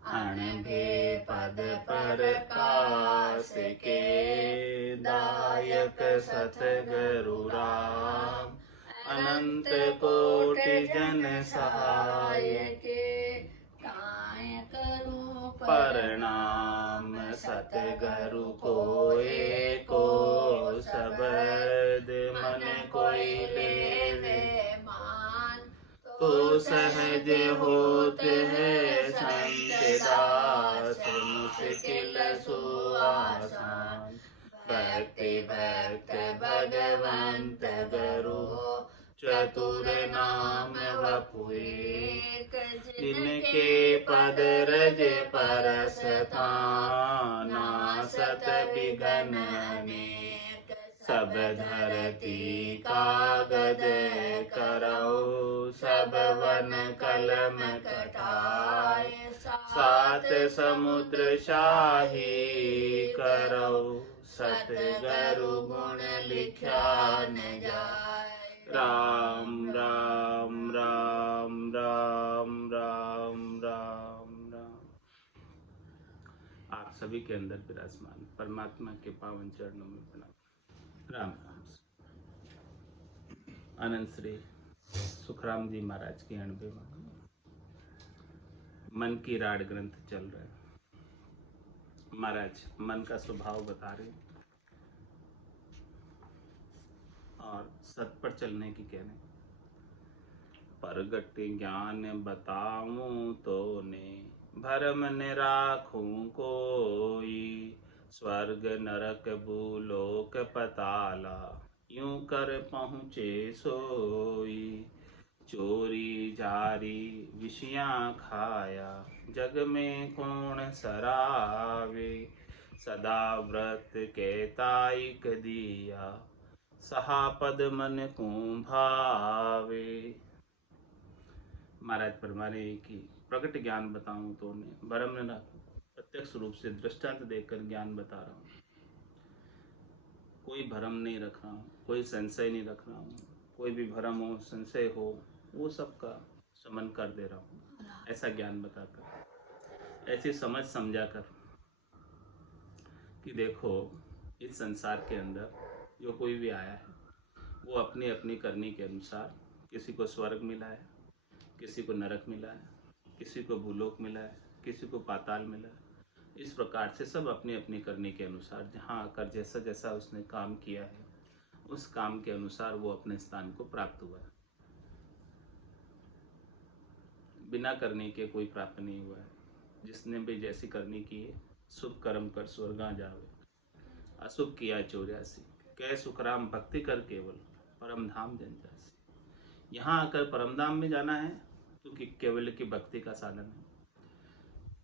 अणभे पद प्रकाश के, दायक सतगुरु राम। अनंत कोटि जन सहाय के, काय करूं प्रणाम। सतगुरु को एको शब्द मन कोई लेवे मान। तो सहज होत है संत दास, मुश्किल सो आसान। भक्ति भक्त भगवंत गुरु, चतुर नाम वपु एक। जिनके पद रज परस थाना, सत विघ्न अनेक। सब धरती कागद करौ, सब वन कलम कटाय। सात समुद्र शाही करौ, सतगुरु गुण लिख्या न जाय। राम राम राम राम राम राम राम। आप सभी के अंदर विराजमान परमात्मा के पावन चरणों में प्रणाम। राम राम। अनंत श्री सुखराम जी महाराज की अणबे मन की राड ग्रंथ चल रहा है। महाराज मन का स्वभाव बता रहे और सत पर चलने की कहने। परगट ज्ञान बताऊं तो ने, भरम न राखूं कोई। स्वर्ग नरक भूलोक पताला, यूं कर पहुँचे सोई। चोरी जारी विषयां खाया, जग में कौन सरावे। सदा व्रत के ताइक दिया, सहापद मन को भावे। महाराज फरमा रहे कि प्रकट ज्ञान बताऊं तो उन्हें भरम न रखूं। प्रत्यक्ष रूप से दृष्टांत देकर ज्ञान बता रहा हूँ। कोई भरम नहीं रख रहा हूँ, कोई संशय नहीं रख रहा हूँ। कोई भी भरम हो, संशय हो, वो सब का शमन कर दे रहा हूँ। ऐसा ज्ञान बताकर, ऐसी समझ समझा कर कि देखो इस संसार के अंदर जो कोई भी आया है, वो अपनी अपनी करनी के अनुसार, किसी को स्वर्ग मिला है, किसी को नरक मिला है, किसी को भूलोक मिला है, किसी को पाताल मिला है। इस प्रकार से सब अपनी अपनी करने के अनुसार जहाँ आकर जैसा जैसा उसने काम किया है, उस काम के अनुसार वो अपने स्थान को प्राप्त हुआ है। बिना करने के कोई प्राप्त नहीं हुआ है। जिसने भी जैसी करनी की है, शुभ कर्म कर स्वर्गा जावे, अशुभ किया 84। कह सुखराम भक्ति कर केवल, परम धाम जन जासी। यहाँ आकर परम धाम में जाना है तो कि केवल की भक्ति का साधन है,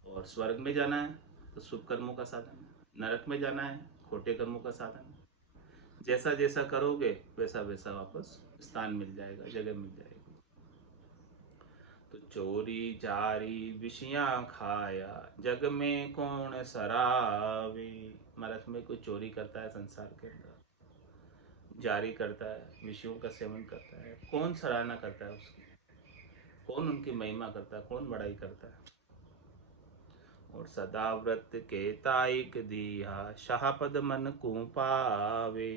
और स्वर्ग में जाना है तो शुभ कर्मों का साधन है, नरक में जाना है खोटे कर्मों का साधन है। जैसा जैसा करोगे वैसा वैसा वापस स्थान मिल जाएगा, जगह मिल जाएगी। तो चोरी जारी विषयां खाया, जग में कौन सरावे। महाराज में कोई चोरी करता है संसार के अंदर, जारी करता है, विषयों का सेवन करता है, कौन सराहना करता है उसकी, कौन उनकी महिमा करता है, कौन बड़ाई करता है। और सदा व्रत के ताइक दिया, शाहपद मन को पावे।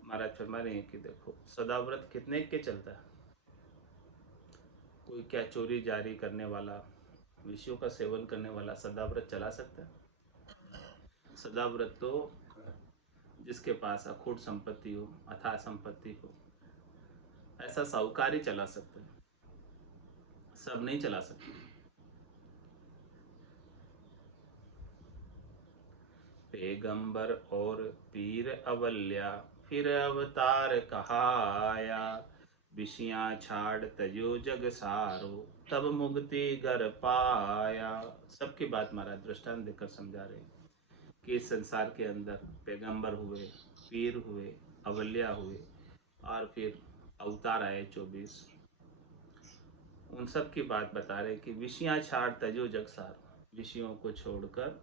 महाराज फरमा रहे हैं कि देखो सदा व्रत कितने के चलता है। कोई क्या चोरी जारी करने वाला, विषयों का सेवन करने वाला सदा व्रत चला सकता है। सदा व्रत तो जिसके पास अखूट संपत्ति हो, अथाह संपत्ति हो, ऐसा साहूकार ही चला सकता है, सब नहीं चला सकते। पैगंबर और पीर अवल्या, फिर अवतार कहाया। विषयां छाड़ तजो जग सारो, तब मुक्ति घर पाया। सबकी बात महाराज दृष्टांत देकर समझा रहे कि इस संसार के अंदर पैगंबर हुए, पीर हुए, अवल्या हुए, और फिर अवतार आए 24। उन सब की बात बता रहे कि विषयां छाड़ तजो जग सारो। विषयों को छोड़कर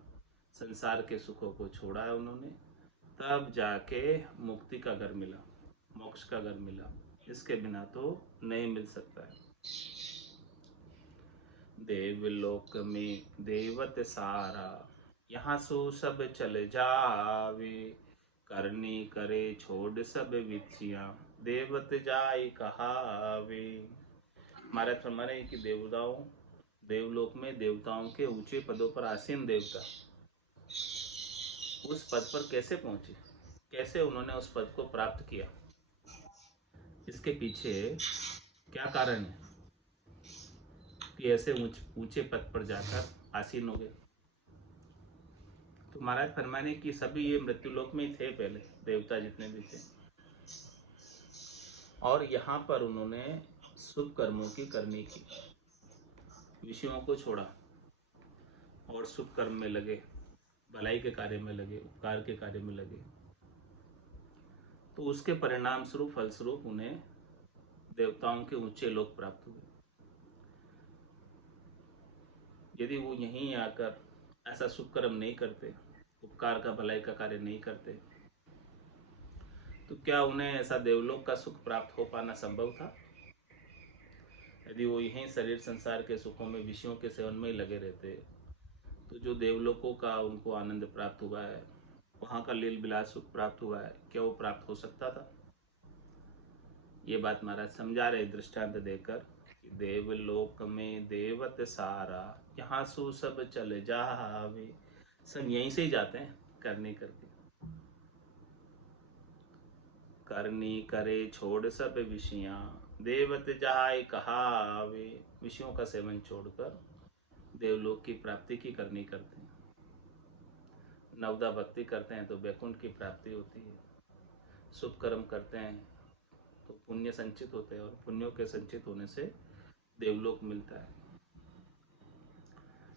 संसार के सुखों को छोड़ा है उन्होंने, तब जाके मुक्ति का घर मिला, मोक्ष का घर मिला। इसके बिना तो नहीं मिल सकता है। देवलोक में देवत सारा, यहाँ सो सब चल जावे। करनी करे छोड़ सब विचिया, देवत जाय कहावे। महाराज फरमाने कि देवलोक में देवताओं के ऊंचे पदों पर आसीन देवता उस पद पर कैसे पहुंचे, कैसे उन्होंने उस पद को प्राप्त किया, इसके पीछे क्या कारण है कि ऐसे ऊंचे पद पर जाकर आसीन हो गए। तो महाराज फरमाने कि सभी ये मृत्युलोक में ही थे पहले, देवता जितने भी थे, और यहाँ पर उन्होंने शुभ कर्मों की करनी की, विषयों को छोड़ा और शुभ कर्म में लगे, भलाई के कार्य में लगे, उपकार के कार्य में लगे। तो उसके परिणाम स्वरूप, फलस्वरूप उन्हें देवताओं के ऊंचे लोक प्राप्त हुए। यदि वो यहीं आकर ऐसा शुभ कर्म नहीं करते, उपकार का, भलाई का कार्य नहीं करते, तो क्या उन्हें ऐसा देवलोक का सुख प्राप्त हो पाना संभव था? यदि वो यहीं शरीर संसार के सुखों में, विषयों के सेवन में ही लगे रहते, तो जो देवलोकों का उनको आनंद प्राप्त हुआ है, वहाँ का लील विलास सुख प्राप्त हुआ है, क्या वो प्राप्त हो सकता था? ये बात महाराज समझा रहे दृष्टांत देकर कि देवलोक में देवत सारा, यहाँ सो सब चल जावे। सब यहीं से ही जाते हैं करने करके। करनी करे छोड़ सब विषयां, देवत जाय कहावे। विषयों का सेवन छोड़कर देवलोक की प्राप्ति की करनी करते हैं। नवदा भक्ति करते हैं तो वैकुंठ की प्राप्ति होती है। शुभ कर्म करते हैं तो पुण्य संचित होते हैं, और पुण्यों के संचित होने से देवलोक मिलता है।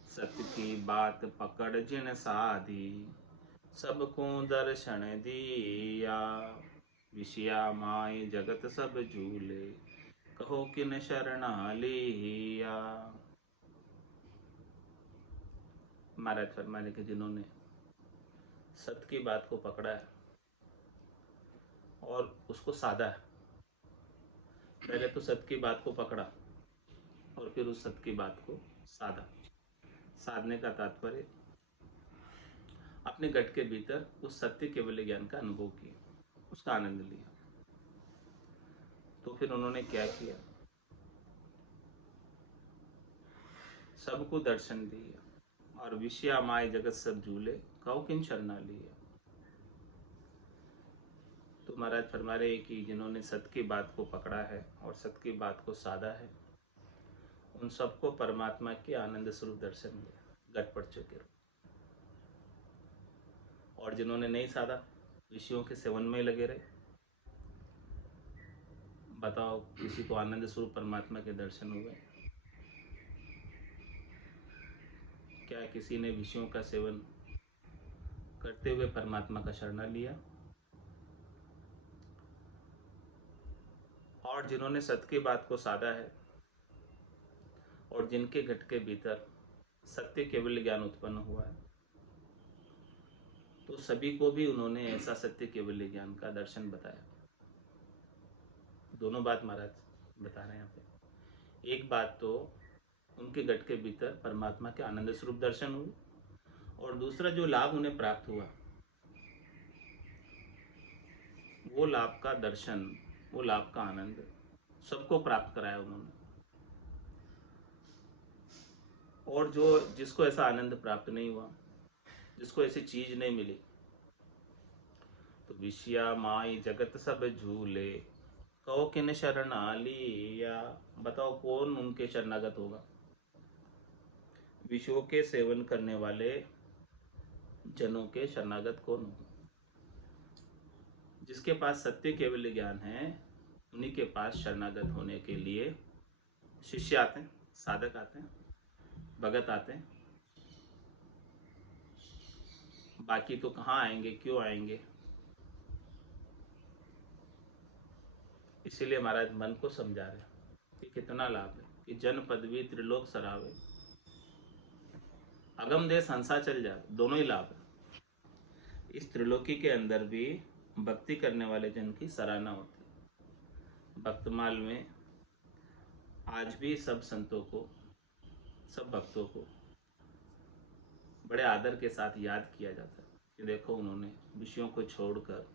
सत्य की बात पकड़ जिन साधी, सबको दर्शन दिया। विषया माय जगत सब झूले, कहो किन शरणा लिया। महाराज फरमाने के जिन्होंने सत्य की बात को पकड़ा है और उसको साधा है, पहले तो सत्य की बात को पकड़ा और फिर उस सत्य की बात को साधा। साधने का तात्पर्य अपने घट के भीतर उस सत्य केवल ज्ञान का अनुभव किया, उसका आनंद लिया। तो फिर उन्होंने क्या किया? सबको दर्शन दिया और विषया माय जगत सब झूले, कहो किन शरणा लिया। तो महाराज फरमा रहे कि जिन्होंने सत्य की बात को पकड़ा है और सत्य की बात को साधा है, उन सबको परमात्मा के आनंद स्वरूप दर्शन दिया, घट पड़ चुके। और जिन्होंने नहीं साधा, विषयों के सेवन में लगे रहे, बताओ किसी को आनंद स्वरूप परमात्मा के दर्शन हुए? क्या किसी ने विषयों का सेवन करते हुए परमात्मा का शरण लिया? और जिन्होंने सत्य की बात को साधा है और जिनके घट के भीतर सत्य केवल ज्ञान उत्पन्न हुआ है, तो सभी को भी उन्होंने ऐसा सत्य केवल ज्ञान का दर्शन बताया। दोनों बात महाराज बता रहे हैं यहाँ पे। एक बात तो उनके घट के भीतर परमात्मा के आनंद स्वरूप दर्शन हुए, और दूसरा जो लाभ उन्हें प्राप्त हुआ, वो लाभ का दर्शन, वो लाभ का आनंद सबको प्राप्त कराया उन्होंने। और जिसको ऐसा आनंद प्राप्त नहीं हुआ, जिसको ऐसी चीज नहीं मिली, तो विषया माई जगत सब झूले, कहो किन शरणा लिया। बताओ कौन उनके शरणागत होगा? विषयों के सेवन करने वाले जनों के शरणागत कौन होगा? जिसके पास सत्य केवल ज्ञान है, उन्हीं के पास शरणागत होने के लिए शिष्य आते हैं, साधक आते हैं, भगत आते हैं। बाकी तो कहाँ आएंगे, क्यों आएंगे? इसीलिए महाराज मन को समझा रहे कि कितना लाभ है कि जन पदवी त्रिलोक सरावे, अगम देश हंसा चल जाए, दोनों ही लाभ है। इस त्रिलोकी के अंदर भी भक्ति करने वाले जन की सराहना होती है। भक्तमाल में आज भी सब संतों को सब भक्तों को बड़े आदर के साथ याद किया जाता है कि देखो उन्होंने विषयों को छोड़कर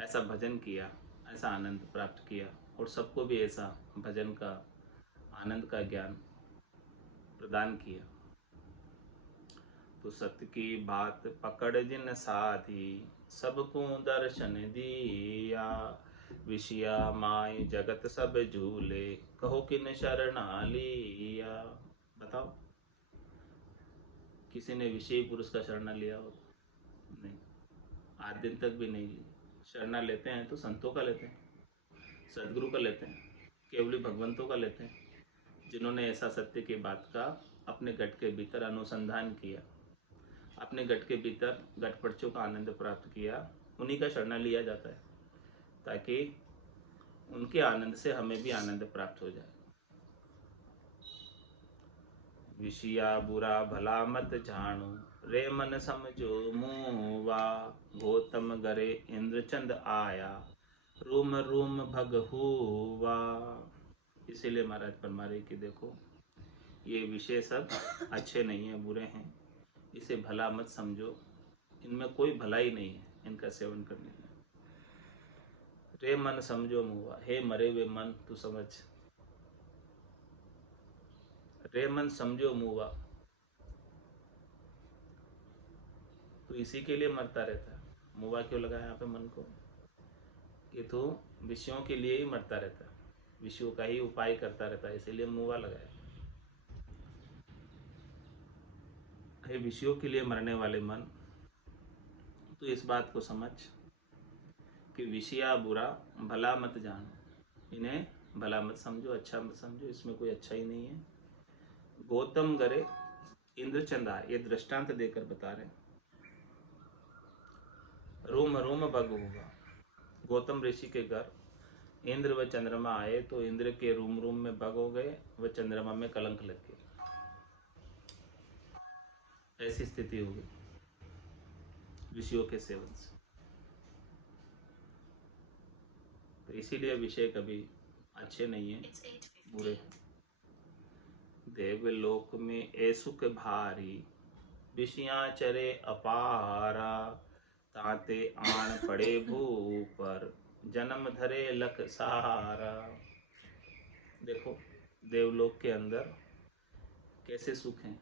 ऐसा भजन किया, ऐसा आनंद प्राप्त किया और सबको भी ऐसा भजन का आनंद का ज्ञान प्रदान किया। तो सत्य की बात पकड़ जिन साधी, सबको दर्शन दिया। विषया माय जगत सब झूले, कहो किन शरणा लिया। बताओ, किसी ने विषय पुरुष का शरणा लिया हो? नहीं, आज दिन तक भी नहीं ली। शरणा लेते हैं तो संतों का लेते हैं, सदगुरु का लेते हैं, केवली भगवंतों का लेते हैं, जिन्होंने ऐसा सत्य की बात का अपने गट के भीतर अनुसंधान किया, अपने गट के भीतर गटपड़चों का आनंद प्राप्त किया। उन्हीं का शरणा लिया जाता है ताकि उनके आनंद से हमें भी आनंद प्राप्त हो जाए। विषया बुरा भला मत जानो, रे मन समझो मुआ। गौतम गरे इंद्रचंद आया, रूम रूम भग हुआ। इसीलिए महाराज फरमा रहे कि देखो ये विषय सब अच्छे नहीं हैं, बुरे हैं, इसे भला मत समझो, इनमें कोई भलाई नहीं है इनका सेवन करने में। रे मन समझो मुआ, हे मरे हुए मन तू समझ। रे मन समझो मुआ, तो इसी के लिए मरता रहता है। मुआ क्यों लगाया यहाँ पे मन को? ये तो विषयों के लिए ही मरता रहता है, विषयों का ही उपाय करता रहता है, इसीलिए मुआ लगाया। हे विषयों के लिए मरने वाले मन, तो इस बात को समझ कि विषया बुरा भला मत जानो, इन्हें भला मत समझो, अच्छा मत समझो, इसमें कोई अच्छा ही नहीं है। गौतम गरे इंद्रचंदा, ये दृष्टांत देकर बता रहे। रोम रोम भग होगा, गौतम ऋषि के घर इंद्र व चंद्रमा आए तो इंद्र के रूम रूम में भग हो गए, व चंद्रमा में कलंक लग गए। ऐसी स्थिति हो गई विषयों के सेवन से। तो इसीलिए विषय कभी अच्छे नहीं है, बुरे हैं। देवलोक में ए सुख भारी, विषयां चरे अपारा। ताते आन पड़े भू पर, जन्म धरे लख सहारा। देखो देवलोक के अंदर कैसे सुख हैं।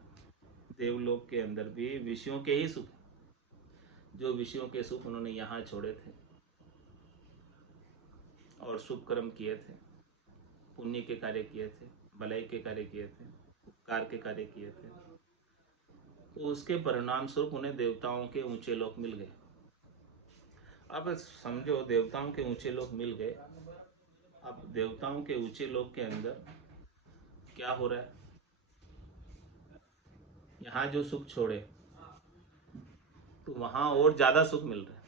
देवलोक के अंदर भी विषयों के ही सुख हैं। जो विषयों के सुख उन्होंने यहाँ छोड़े थे और शुभ कर्म किए थे, पुण्य के कार्य किए थे, भलाई के कार्य किए थे, उपकार के कार्य किए थे, तो उसके परिणाम स्वरूप उन्हें देवताओं के ऊंचे लोक मिल गए। अब समझो देवताओं के ऊंचे लोक मिल गए। अब देवताओं के ऊंचे लोक के अंदर क्या हो रहा है? यहाँ जो सुख छोड़े तो वहां और ज्यादा सुख मिल रहा है।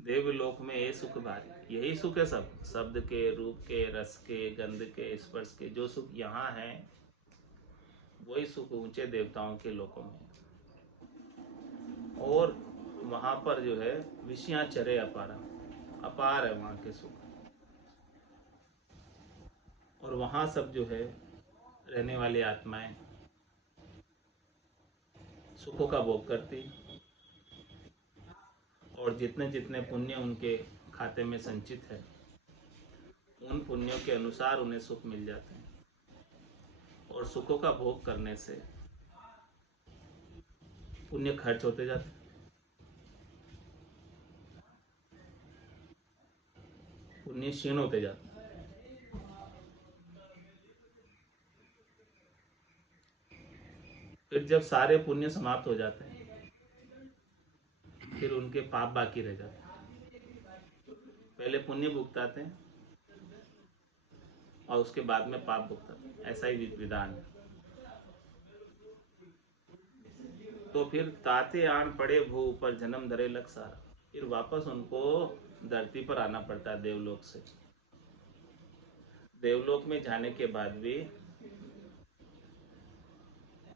देवलोक में ये सुख भारी, यही सुख है सब, शब्द के, रूप के, रस के, गंध के, स्पर्श के, जो सुख यहाँ है वही सुख ऊंचे देवताओं के लोकों में। और वहां पर जो है विषयां चरे अपार, अपार है वहां के सुख। और वहां सब जो है रहने वाली आत्माएं सुखों का भोग करती, और जितने जितने पुण्य उनके खाते में संचित है उन पुण्यों के अनुसार उन्हें सुख मिल जाते हैं। और सुखों का भोग करने से पुण्य खर्च होते जाते हैं, पुण्य क्षीण होते जाते हैं। फिर जब सारे पुण्य समाप्त हो जाते हैं फिर उनके पाप बाकी रह जाते हैं। पहले पुण्य भुगताते हैं और उसके बाद में पाप भुगताते हैं, ऐसा ही विधान है। तो फिर ताते आन पड़े भू पर, जन्म धरे लख सारा, फिर वापस उनको धरती पर आना पड़ता है देवलोक से। देवलोक में जाने के बाद भी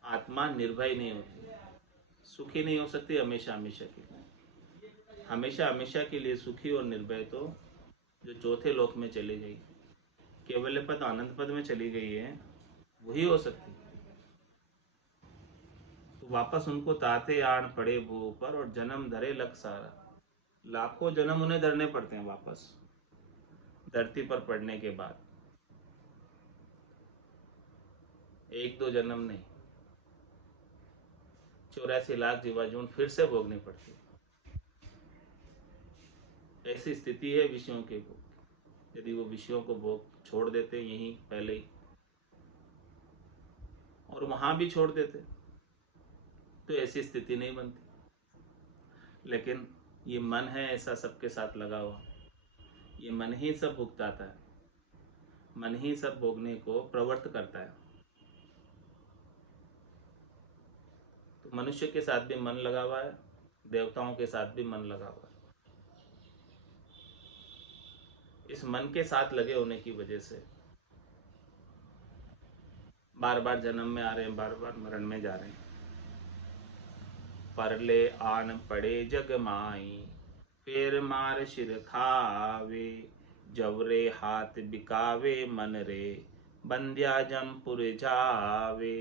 आत्मा निर्भय नहीं होती, सुखी नहीं हो सकती हमेशा हमेशा के लिए। हमेशा हमेशा के लिए सुखी और निर्भय तो जो चौथे लोक में चली गई, केवल्य पद आनंद पद में चली गई है, वही हो सकती है। तो वापस उनको ताते आण पड़े भू पर और जन्म धरे लग सारा। लाखों जन्म उन्हें धरने पड़ते हैं वापस धरती पर पड़ने के बाद, एक दो जन्म नहीं, 84 लाख जीवाजून फिर से भोगनी पड़ती है। ऐसी स्थिति है विषयों के भोग। यदि वो विषयों को भोग छोड़ देते यहीं पहले ही और वहां भी छोड़ देते तो ऐसी स्थिति नहीं बनती। लेकिन ये मन है ऐसा सबके साथ लगा हुआ, ये मन ही सब भुगताता है, मन ही सब भोगने को प्रवृत्त करता है। तो मनुष्य के साथ भी मन लगा हुआ है, देवताओं के साथ भी मन लगा हुआ है। इस मन के साथ लगे होने की वजह से बार बार जन्म में आ रहे हैं, बार बार मरण में जा रहे हैं। परले आन पड़े जग माई, फेर मार सिर खावे, जवरे हाथ बिकावे मन रे, बंध्या जमपुर जावे।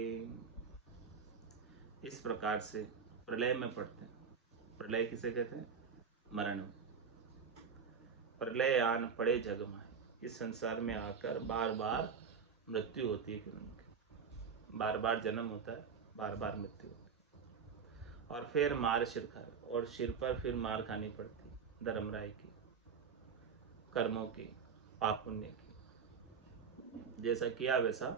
इस प्रकार से प्रलय में पड़ते हैं। प्रलय किसे कहते हैं? मरण। प्रलय आन पड़े जग माई, इस संसार में आकर बार बार मृत्यु होती है। फिर उनकी बार बार जन्म होता है, बार बार मृत्यु होती है। और फिर मार सिर खाए, और सिर पर फिर मार खानी पड़ती है धर्मराय की, कर्मों की, पाप पुण्य की। जैसा किया वैसा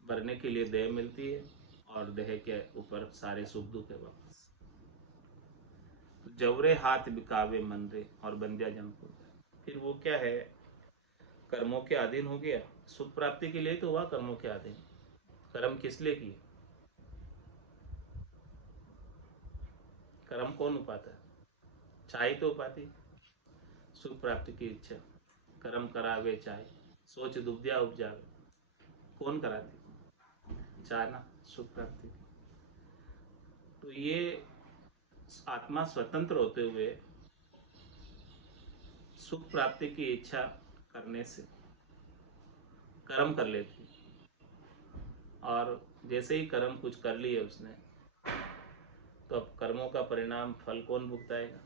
भरने के लिए देह मिलती है और देह के ऊपर सारे सुख दुख है वापस। तो जवरे हाथ बिकावे मन रे और बंध्या जमपुर। फिर वो क्या है? कर्मों के अधीन हो गया। सुख प्राप्ति के लिए तो हुआ कर्मों के अधीन। कर्म किस लिए किए? कर्म कौन उपाता है? चाहे तो उपाती सुख प्राप्ति की इच्छा। कर्म करावे चाहे, सोच दुब्धिया उपजावे। कौन कराती? चाहना सुख प्राप्ति। तो ये आत्मा स्वतंत्र होते हुए सुख प्राप्ति की इच्छा करने से कर्म कर लेती, और जैसे ही कर्म कुछ कर लिए उसने, तो अब कर्मों का परिणाम फल कौन भुगताएगा?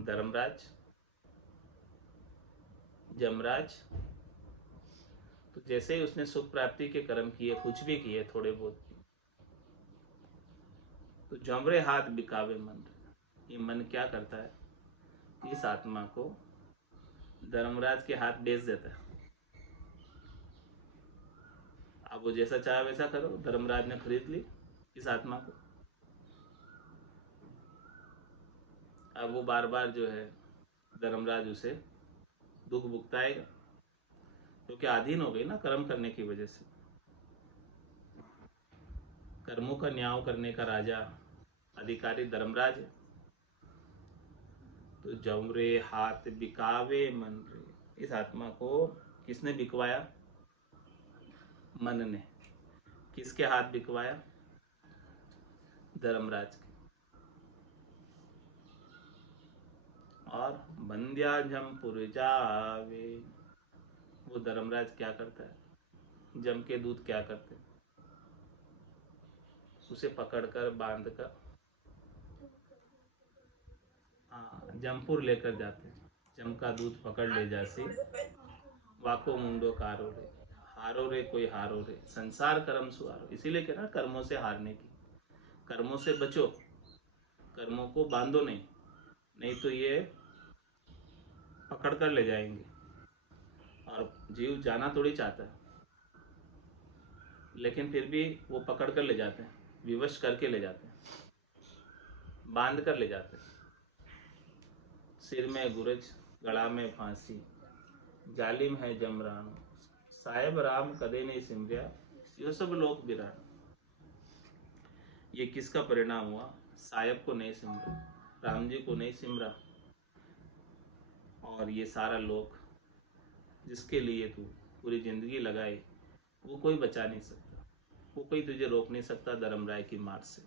धर्मराज, जमराज। तो जैसे ही उसने सुख प्राप्ति के कर्म किए, कुछ भी किए, थोड़े बहुत किए, तो जमरे हाथ बिकावे मन। ये मन क्या करता है? इस आत्मा को धर्मराज के हाथ बेच देता है। अब वो जैसा चाहे वैसा करो। धर्मराज ने खरीद ली इस आत्मा को। अब वो बार बार जो है धर्मराज उसे दुख भुगताएगा, क्योंकि अधीन हो गई ना कर्म करने की वजह से। कर्मों का न्याय करने का राजा अधिकारी धर्मराज है। तो जमरे हाथ बिकावे मन रे, इस आत्मा को किसने बिकवाया? मन ने। किसके हाथ बिकवाया? धर्मराज के। और बंध्या जमपुर जावे, वो धर्मराज क्या करता है? जम के दूत क्या करते? उसे पकड़कर बांधकर जमपुर लेकर जाते। जम का दूध पकड़ ले जासी, वाको मुंडो कारो रे, हारो रे कोई हारो रे, संसार कर्म सुहारो। इसीलिए कह रहा कर्मों से हारने की। कर्मों से बचो, कर्मों को बांधो नहीं, नहीं तो ये पकड़ कर ले जाएंगे। और जीव जाना थोड़ी चाहता है, लेकिन फिर भी वो पकड़ कर ले जाते हैं, विवश करके ले जाते हैं, बांध कर ले जाते हैं। सिर में गुरज, गला में फांसी, जालिम है जमरान, साहेब राम कदे नहीं सिमरिया, यो सब लोग बिरान। ये किसका परिणाम हुआ? साहेब को नहीं सिमरा, राम जी को नहीं सिमरा, और ये सारा लोग जिसके लिए तू पूरी जिंदगी लगाए, वो कोई बचा नहीं सकता, वो कोई तुझे रोक नहीं सकता धर्मराय की मार से।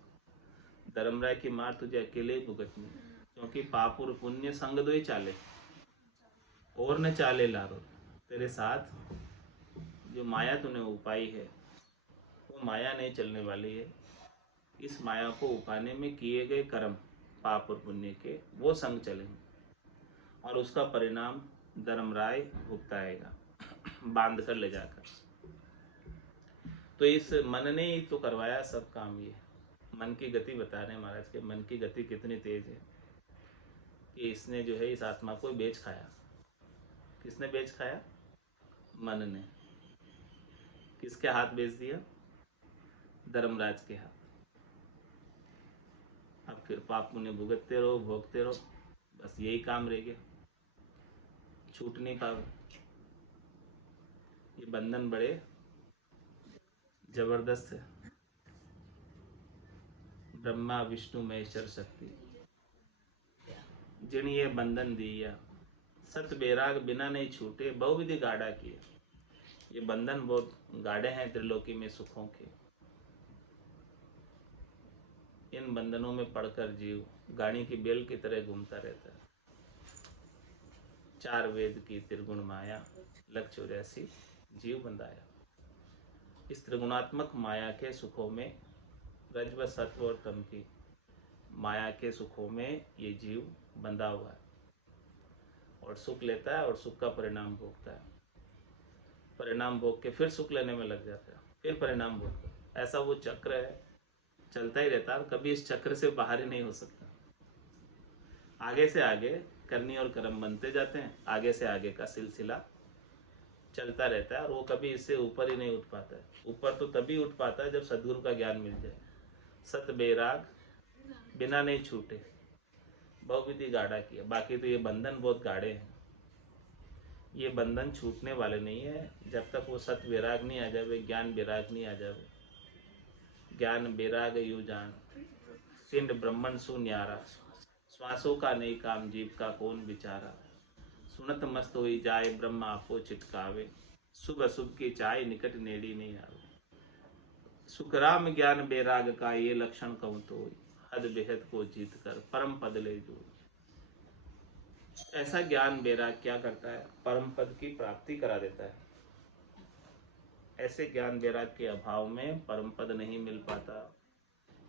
धर्मराय की मार तुझे अकेले ही भुगतनी है, क्योंकि पाप और पुण्य संग दो ही चाले। और न चाले लारो, तेरे साथ जो माया तूने उपाई है वो माया नहीं चलने वाली है। इस माया को उपाने में किए गए कर्म, पाप और पुण्य के, वो संग चलेंगे और उसका परिणाम धर्मराय भुगताएगा बांध कर ले जाकर। तो इस मन ने ही तो करवाया सब काम। ये मन की गति बता रहे हैं महाराज के, मन की गति कितनी तेज है कि इसने जो है इस आत्मा को बेच खाया। किसने बेच खाया? मन ने। किसके हाथ बेच दिया? धर्मराज के हाथ। अब फिर पाप पुण्य भुगतते रहो, भोगते रहो, बस यही काम रह गया, छूट नहीं पाओगे। ये बंधन बड़े जबरदस्त है। ब्रह्मा विष्णु महेश्वर शक्ति जिन ये बंधन दिया, सत बेराग बिना नहीं छूटे, बहुविधि गाढ़ा किए। ये बंधन बहुत गाढ़े हैं त्रिलोकी में सुखों के। इन बंधनों में पड़कर जीव गाड़ी की बेल की तरह घूमता रहता है। चार वेद की त्रिगुण माया, लक्ष्य 84 जीव बंधाया। इस त्रिगुणात्मक माया के सुखों में, रज व सत्व और तम की माया के सुखों में ये जीव बंधा हुआ है और सुख लेता है और सुख का परिणाम भोगता है। परिणाम भोग के फिर सुख लेने में लग जाता है, फिर परिणाम भोगता है। ऐसा वो चक्र है, चलता ही रहता है। कभी इस चक्र से बाहर ही नहीं हो सकता। आगे से आगे करनी और कर्म बनते जाते हैं, आगे से आगे का सिलसिला चलता रहता है और वो कभी इससे ऊपर ही नहीं उठ पाता है। ऊपर तो तभी उठ पाता है जब सद्गुरु का ज्ञान मिल जाए। सत बेराग बिना नहीं छूटे, बहुविधि गाढ़ा किया। बाकी तो ये बंधन बहुत गाढ़े हैं, ये बंधन छूटने वाले नहीं है जब तक वो सत बेराग नहीं आ जाए, ज्ञान बेराग नहीं आ जाए। ज्ञान बेराग यू जान, सिंध ब्रह्मण सु न्यारा, श्वासों का नहीं काम जीव का कौन बिचारा। सुनत मस्त हुई जाए ब्रह्म आपो चिटकावे, शुभ अशुभ की चाय निकट नेड़ी नहीं आवे। सुखराम ज्ञान बेराग का ये लक्षण कहूँ तो, हद बेहद को जीत कर परम पद ले जो। ऐसा ज्ञान बेराग क्या करता है? परम पद की प्राप्ति करा देता है। ऐसे ज्ञान बेराग के अभाव में परम पद नहीं मिल पाता।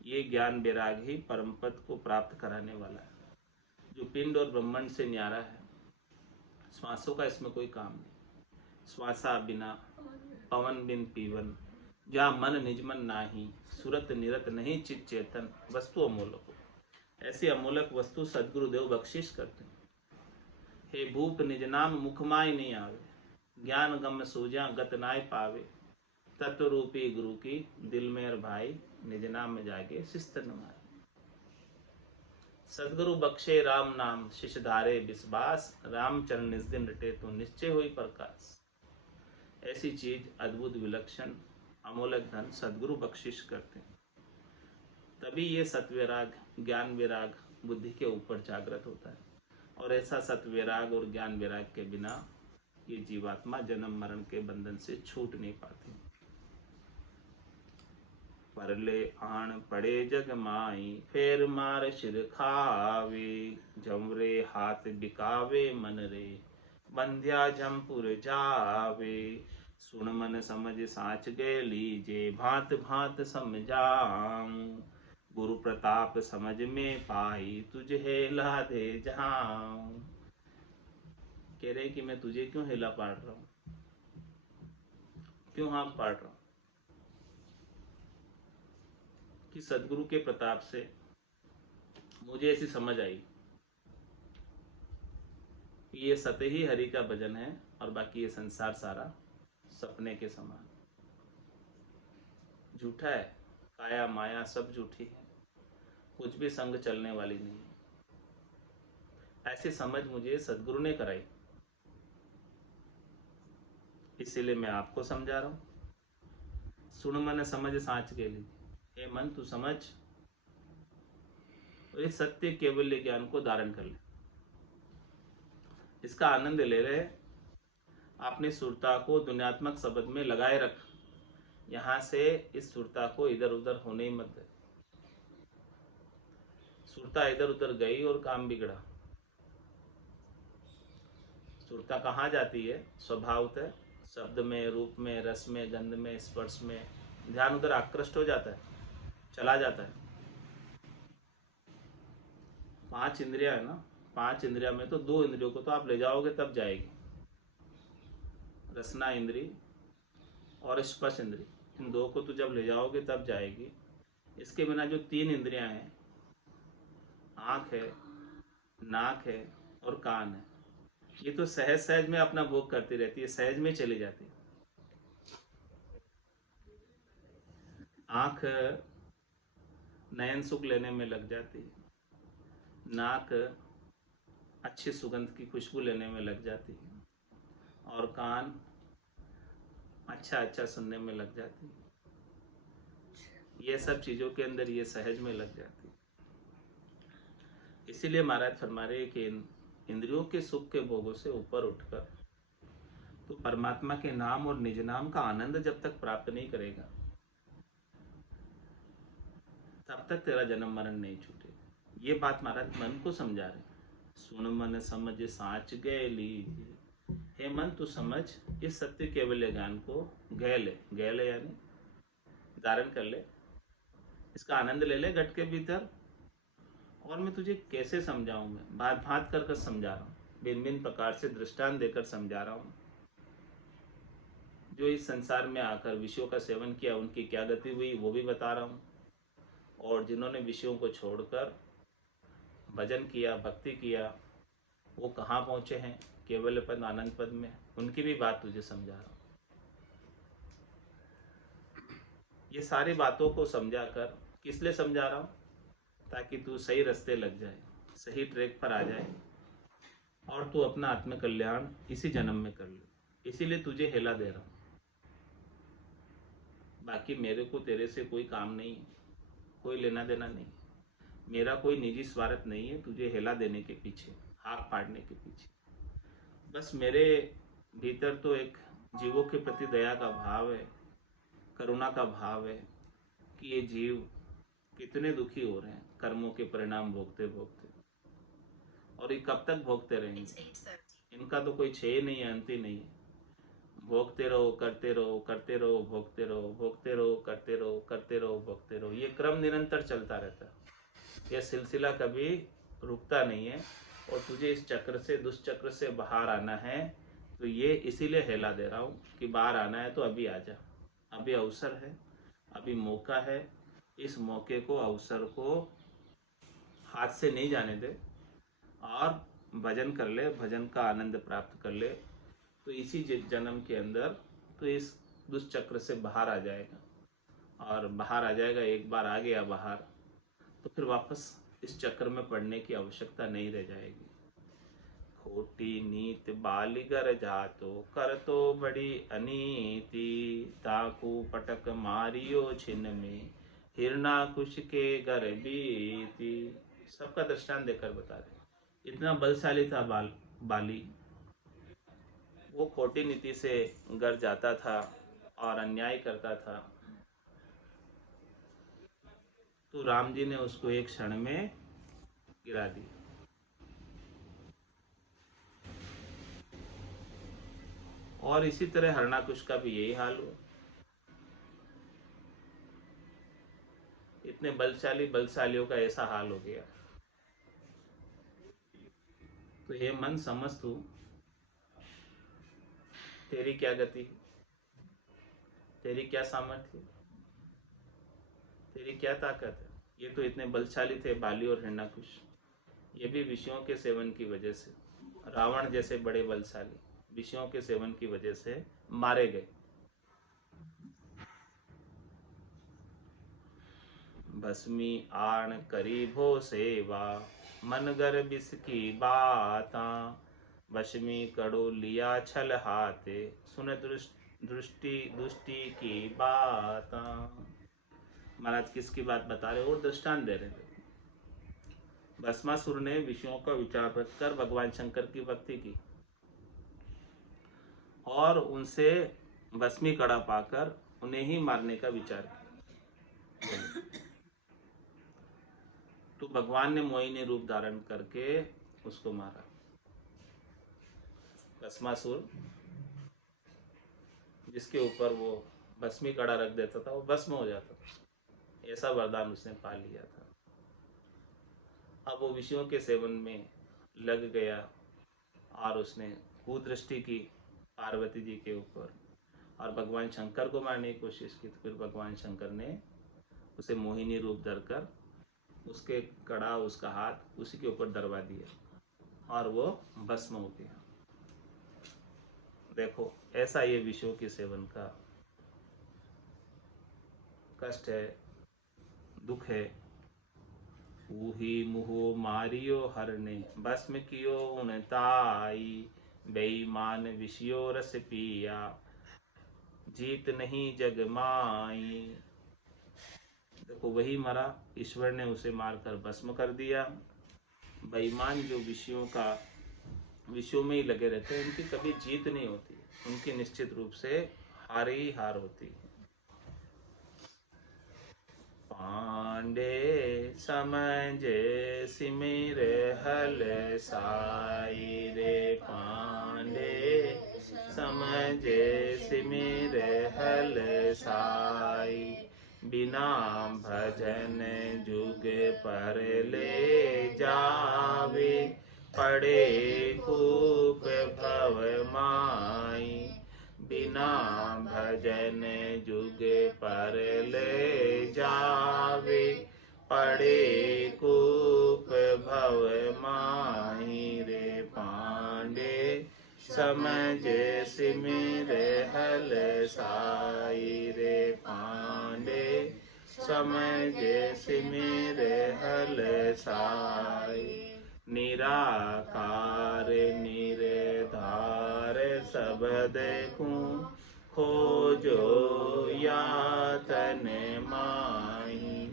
ये ज्ञान बेराग ही परम पद को प्राप्त कराने वाला है, जो पिंड और ब्रह्मांड से न्यारा है। श्वासों का इसमें कोई काम नहीं। श्वासा बिना पवन बिन पीवन, जहाँ मन निजमन नाही, सुरत निरत नहीं चित चेतन, वस्तु अमूलक हो। ऐसी अमूलक वस्तु सदगुरुदेव बख्शिश करते हैं। हे भूप निज नाम मुखमाय नहीं आवे, ज्ञान गम सूजा गत नाय पावे। तत्व रूपी गुरु की दिल में और भाई, निज नाम में जागे शिस्त नमाए। सदगुरु बख्शे राम नाम, शिष धारे विश्वास, रामचरण निज दिन रटे तो निश्चय हुई प्रकाश। ऐसी चीज अद्भुत विलक्षण अमूलक धन सदगुरु बख्शिश करते हैं। तभी ये सत्वैराग ज्ञान वैराग बुद्धि के ऊपर जागृत होता है। और ऐसा सत्वैराग और ज्ञान वैराग के बिना ये जीवात्मा जन्म मरण के बंधन से छूट नहीं पाती। परले आण पड़े जग माई, फेर मार सिर खावे। जमरे हाथ बिकावे मन रे, बंध्या जमपुर जावे। सुन मन समझ साच गए लीजे, भांत भांत समझाऊं। गुरु प्रताप समझ में पाई, तुझे हेला दे जाऊं। कह रहे कि मैं तुझे क्यों हेला पाड़ रहा हूं, क्यों हाथ पाड़ रहा हूं? कि सदगुरु के प्रताप से मुझे ऐसी समझ आई कि ये सत्य ही हरि का भजन है और बाकी ये संसार सारा सपने के समान झूठा है। काया माया सब झूठी है, कुछ भी संग चलने वाली नहीं है। ऐसी समझ मुझे सदगुरु ने कराई, इसीलिए मैं आपको समझा रहा हूं। सुन मन समझ साँच के लिए, हे मन तू समझ और इस सत्य केवल्य ज्ञान को धारण कर ले। इसका आनंद ले रहे। अपनी सुरता को दुनियात्मक शब्द में लगाए रख, यहां से इस सुरता को इधर उधर होने ही मत दे। सुरता इधर उधर गई और काम बिगड़ा। स्थूलता कहाँ जाती है? स्वभावतः शब्द में, रूप में, रस में, गंध में, स्पर्श में ध्यान उधर आकृष्ट हो जाता है, चला जाता है। 5 इंद्रियां है ना, 5 इंद्रिया में तो 2 इंद्रियों को तो आप ले जाओगे तब जाएगी, रसना इंद्री और स्पर्श इंद्री, इन 2 को तो जब ले जाओगे तब जाएगी। इसके बिना जो 3 इंद्रियां हैं, आँख है, नाक है और कान है, ये तो सहज सहज में अपना भोग करती रहती है, सहज में चली जाती है। आँख नयन सुख लेने में लग जाती है, नाक अच्छी सुगंध की खुशबू लेने में लग जाती है, और कान अच्छा अच्छा सुनने में लग जाती है। ये सब चीज़ों के अंदर ये सहज में लग जाती है। इसीलिए महाराज फरमा रहे कि इंद्रियों के सुख के भोगों से ऊपर उठकर तो परमात्मा के नाम और निज नाम का आनंद जब तक प्राप्त नहीं करेगा तब तक तेरा जन्म मरण नहीं छूटेगा। ये बात महाराज मन को समझा रहे। सुन मन समझ साच गए ली, हे मन तू समझ इस सत्य केवल ज्ञान को गए ले यानी धारण कर ले, इसका आनंद ले ले घट के भीतर। और मैं तुझे कैसे समझाऊं? मैं बात भात कर समझा रहा हूँ, भिन्न भिन्न प्रकार से दृष्टांत देकर समझा रहा हूँ। जो इस संसार में आकर विषयों का सेवन किया उनकी क्या गति हुई वो भी बता रहा हूँ, और जिन्होंने विषयों को छोड़कर भजन किया, भक्ति किया, वो कहाँ पहुँचे हैं केवल पद आनंद पद में, उनकी भी बात तुझे समझा रहा हूँ। ये सारी बातों को समझा कर किस लिए समझा रहा हूँ? ताकि तू सही रास्ते लग जाए, सही ट्रैक पर आ जाए और तू अपना आत्मकल्याण इसी जन्म में कर ले। इसीलिए तुझे हेला दे रहा हूँ। बाकी मेरे को तेरे से कोई काम नहीं है, कोई लेना देना नहीं, मेरा कोई निजी स्वार्थ नहीं है तुझे हेला देने के पीछे, हाथ पाड़ने के पीछे। बस मेरे भीतर तो एक जीवों के प्रति दया का भाव है, करुणा का भाव है कि ये जीव कितने दुखी हो रहे हैं कर्मों के परिणाम भोगते भोगते, और ये कब तक भोगते रहेंगे? इनका तो कोई छह नहीं है, अंत ही नहीं है। भोगते रहो, करते रहो, करते रहो, भोगते रहो, भोगते रहो, करते रहो, करते रहो, भोगते रहो, ये क्रम निरंतर चलता रहता है। यह सिलसिला कभी रुकता नहीं है। और तुझे इस चक्र से, दुष्चक्र से बाहर आना है तो ये इसीलिए हेला दे रहा हूँ कि बाहर आना है तो अभी आ जा, अभी अवसर है, अभी मौका है। इस मौके को, अवसर को हाथ से नहीं जाने दे और भजन कर ले, भजन का आनंद प्राप्त कर ले, तो इसी जन्म के अंदर तो इस दुष्चक्र से बाहर आ जाएगा। और बाहर आ जाएगा, एक बार आ गया बाहर तो फिर वापस इस चक्र में पड़ने की आवश्यकता नहीं रह जाएगी। खोटी नीत बालिगर जातो कर तो बड़ी अनीति, ताकू पटक मारियो छिन्न में हिरना कुश के घर बीती। सबका दृष्टांत देकर बता रहे। इतना बलशाली था बाली, वो खोटी नीति से घर जाता था और अन्याय करता था, तो राम जी ने उसको एक क्षण में गिरा दिया। और इसी तरह हरणाकुश का भी यही हाल हुआ। इतने बलशालियों का ऐसा हाल हो गया। तो हे मन समझ, तू तेरी क्या गति, तेरी क्या सामर्थ्य, तेरी क्या ताकत है। ये तो इतने बलशाली थे बाली और हिरण्याकुश, ये भी विषयों के सेवन की वजह से, रावण जैसे बड़े बलशाली विषयों के सेवन की वजह से मारे गए। भस्मी आण करी भो सेवा, मन गर बिस की बाता, भस्मी कड़ो लिया छल हाथे, सुन दृष्टि की बाता। महाराज किसकी बात बता रहे और दृष्टांत दे रहे थे। भस्मासुर ने विषयों का विचार रखकर भगवान शंकर की भक्ति की और उनसे भस्मी कड़ा पाकर उन्हें ही मारने का विचार किया। तो भगवान ने मोहिनी रूप धारण करके उसको मारा। भस्मासुर जिसके ऊपर वो भस्मी कड़ा रख देता था वो भस्म हो जाता था, ऐसा वरदान उसने पा लिया था। अब वो विषयों के सेवन में लग गया और उसने कुदृष्टि की पार्वती जी के ऊपर और भगवान शंकर को मारने की कोशिश की। तो फिर भगवान शंकर ने उसे मोहिनी रूप धरकर उसके कड़ा उसका हाथ उसी के ऊपर दरवा दिया और वो भस्म हो गया। देखो ऐसा ये विषयों के सेवन का कष्ट है, दुख है। ऊही मुहो मारियो हरने भस्म कियो उनताई, बेईमान विषयो रस पिया जीत नहीं जग माई। देखो वही मरा, ईश्वर ने उसे मारकर भस्म कर दिया। बेईमान जो विषयों में ही लगे रहते हैं उनकी कभी जीत नहीं होती, उनकी निश्चित रूप से हार ही हार होती है। पांडे समझे सिमिर हल साई रे, पांडे समझे सिमिर हल साई, बिना भजन जुग पर ले जावे, पड़े कूप भव माई, बिना भजन जुग पर ले जावे, पड़े कूप भव माही रे। पांडे समझ सिमिर हल साई रे, पांडे समझ सिमिर हल साई, निराकार निरधार सब देखूं, खोजो यातन माही,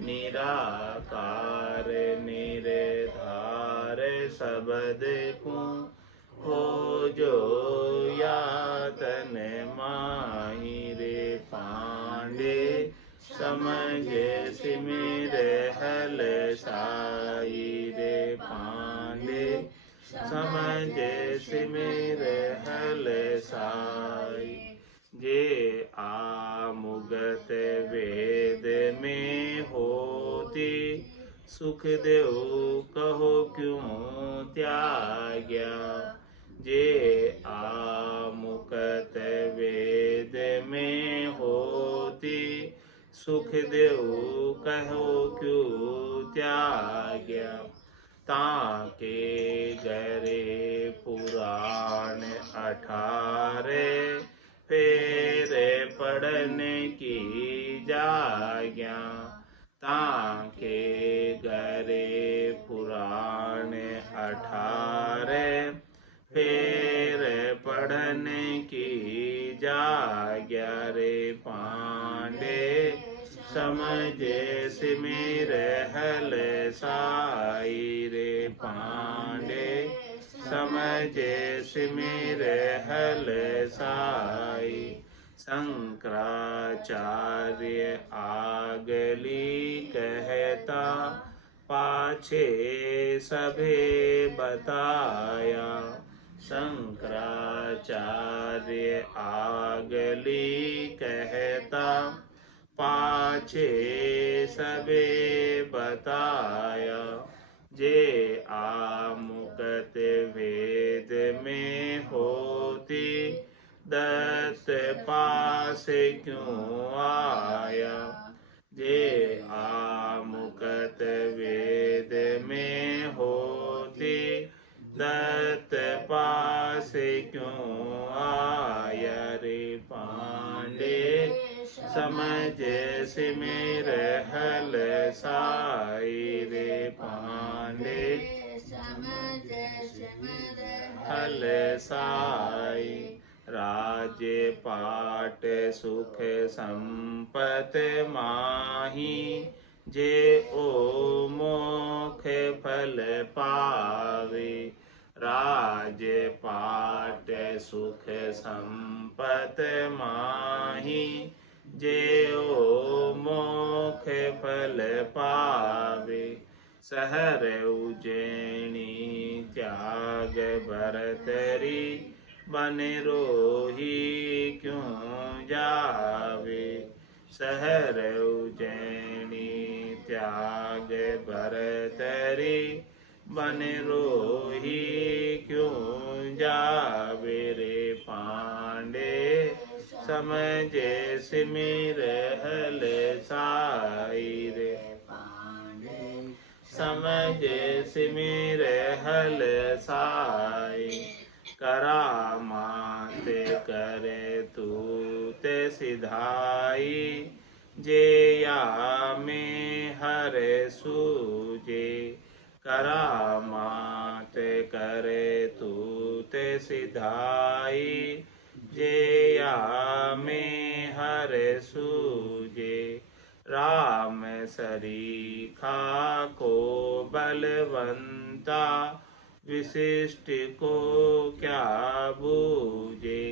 निराकार निरधार सब देखूं, खोजो यातन माही रे। पांडे समझ सिमिर हल साई रे, पांडे समझ सिमिर हल साई, जे आमुगत वेद में होती, सुख देव कहो क्यों त्याग्या, जे आमुगत वेद में होती, सुख देव कहो क्यों त्याग्या, ताके गरे पुराण 18, फेरे पढ़ने की जाग्या, ताके गरे पुराण 18, फेर पढ़ने की जाग्या रे। पांडे समझे सिमिर हल साई रे, पांडे समझे सिमिर हल साई, शंकराचार्य आगली कहता, पाछे सभे बताया, शंकराचार्य आगली कहता, पाछे सबे बताया, जे आमुकत वेद में होती, दत्त पास क्यों आया, जे आमुकत वेद में होती, दत्त पास क्यों आया रे। पांडे समझ सिमिर हल साई रे, पांडे समझ सिमिर हल साई, राज्य पाट सुख संपत माही, जे ओ मोक्ष फल पावे, राज्य पाट सुख संपत माही, जे ओ मोक्ष फल पावे, सहर उज्जैनी त्याग भरतरी, बन रोही क्यों जावे। शहर उज्जैनी त्याग भरतरी, बन रोही क्यों जावे रे पांडे। समझे सिमिर हल साई रे, समझे सिमिर हल साई। करामात करे तू ते सिधाई, जेया में हर सूजे। करामात करे तू ते सिधाई, जेया में हर सूजे। राम सरीखा को बलवंता, विशिष्ट को क्या बूझे।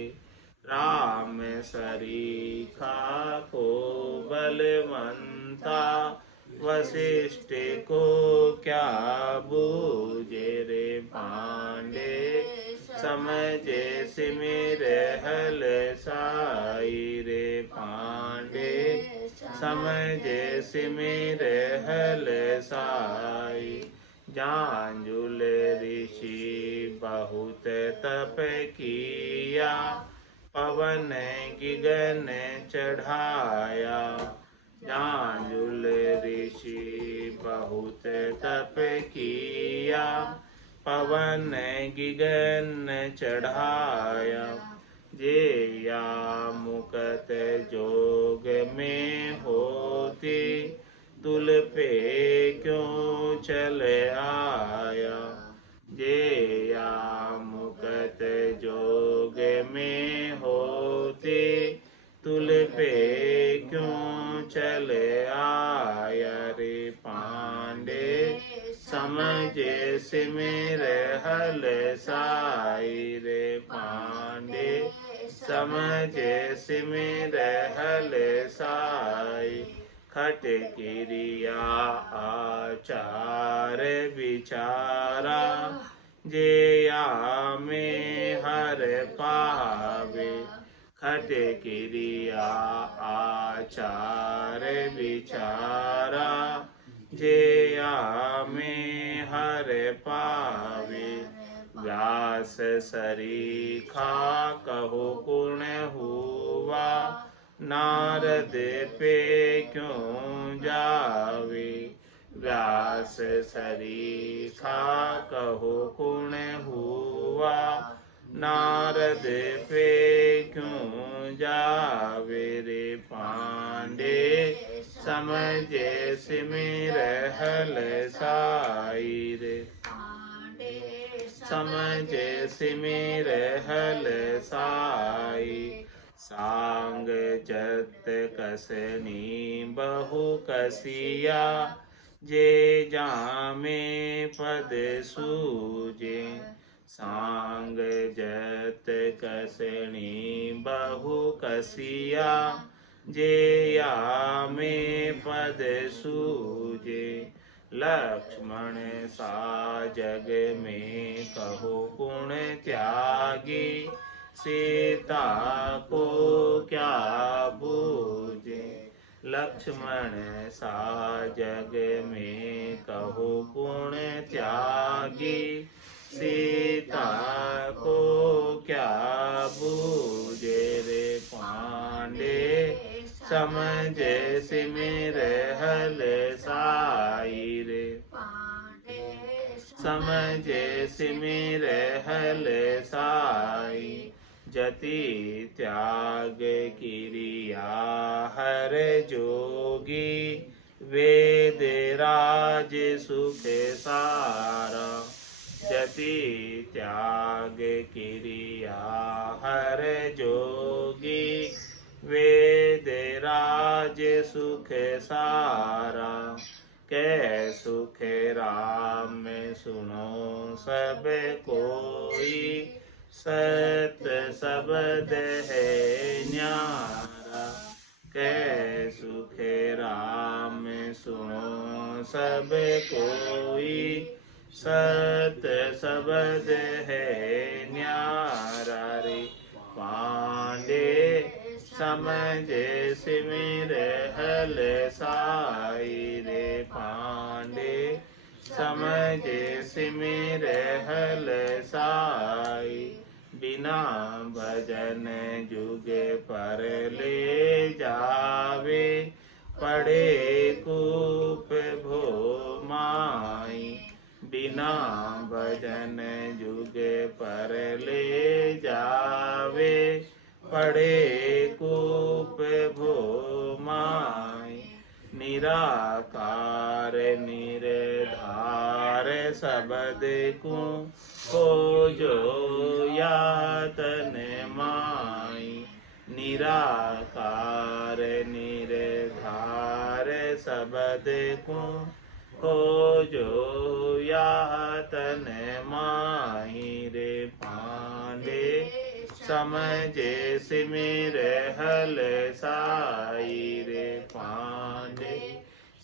राम सरीखा को बलवंता, वशिष्ठ को क्या बूझे रे पांडे। समझे सिमिर हल साई रे पांडे। समझे सिमिर हल साई। जांजुल ऋषि बहुत तप किया, पवन गिगन चढ़ाया। जांजुल ऋषि बहुत तप किया, पवन गिगन चढ़ाया। जेया मुकत जोग में होती, तुल पे क्यों चल आया। जेया मुकत जोग में होती, तुल पे क्यों चल आया रे पांडे। समझे सिमिर हल साई रे पांडे। समझे सिमिर हल साई। खट क्रिया आचार विचारा, जेया में हर पावे। खट क्रिया आचार विचारा, जेया में हर पावे। व्यास सरीखा कहो गुण हुआ, नारद पे क्यों जावे। व्यास सरीखा कहो गुण हुआ, नारद पे क्यों जावे रे पांडे। समझे सिमिर हल साई रे, समझे सिमिर हल साई। सांग जत कसनी बहु कसिया, जे जामे पद सूजे। सांग जत कसनी बहु कसिया, जे यामे पद सूजे। लक्ष्मण सा जग में कहो गुण त्यागी, सीता को क्या बूझे। लक्ष्मण सा जग में कहो गुण त्यागी, सीता को क्या बूझे रे पांडे। समझे सिमिर हल साई रे, समझे सिमिर हल साई। जति त्याग किरिया हर जोगी, वेद राज सुख सारा। जति त्याग किरिया हर जोगी, वेद राज सुख सारा। कै सुख राम सुनो सब कोई, सत शब्द है न्यारा। कै सुख राम सुनो सब कोई, सत शब्द है न्यारा रे समझे सिमिर हल साई रे पांडे समझे सिमिर हल साई बिना भजन जुग पर ले जावे पड़े कूप भो माई बिना भजन जुग पर ले जावे पड़े कूप भो माई निराकार निर्धार सबद को खोजो यातन माई निराकार निर्धार सबद को खोजो यातन माही रे पांडे समझे सिमिर हल साई रे पांडे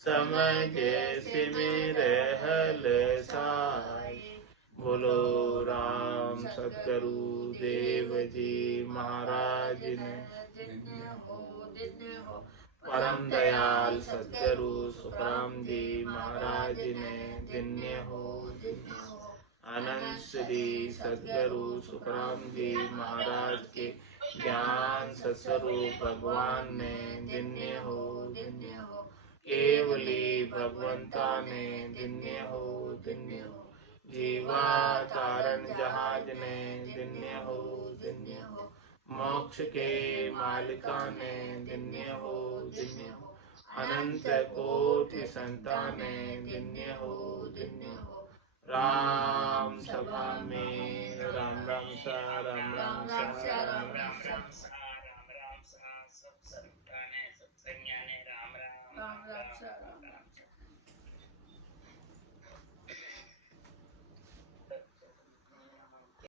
समझे सिमिर हल साई। बोलो राम सतगुरु देव जी महाराज ने परम दयाल सतगुरु सुखराम जी महाराज ने धन्य हो अनंत श्री सतगुरु सुखराम जी महाराज के ज्ञान सत्स्वरूप भगवान ने धन्य हो केवली भगवंता ने धन्य हो जीवा तारण जहाज ने धन्य हो मोक्ष के मालिका ने धन्य हो अनंत कोटि संताने धन्य हो राम सभा में राम राम सा राम राम सा राम राम सा।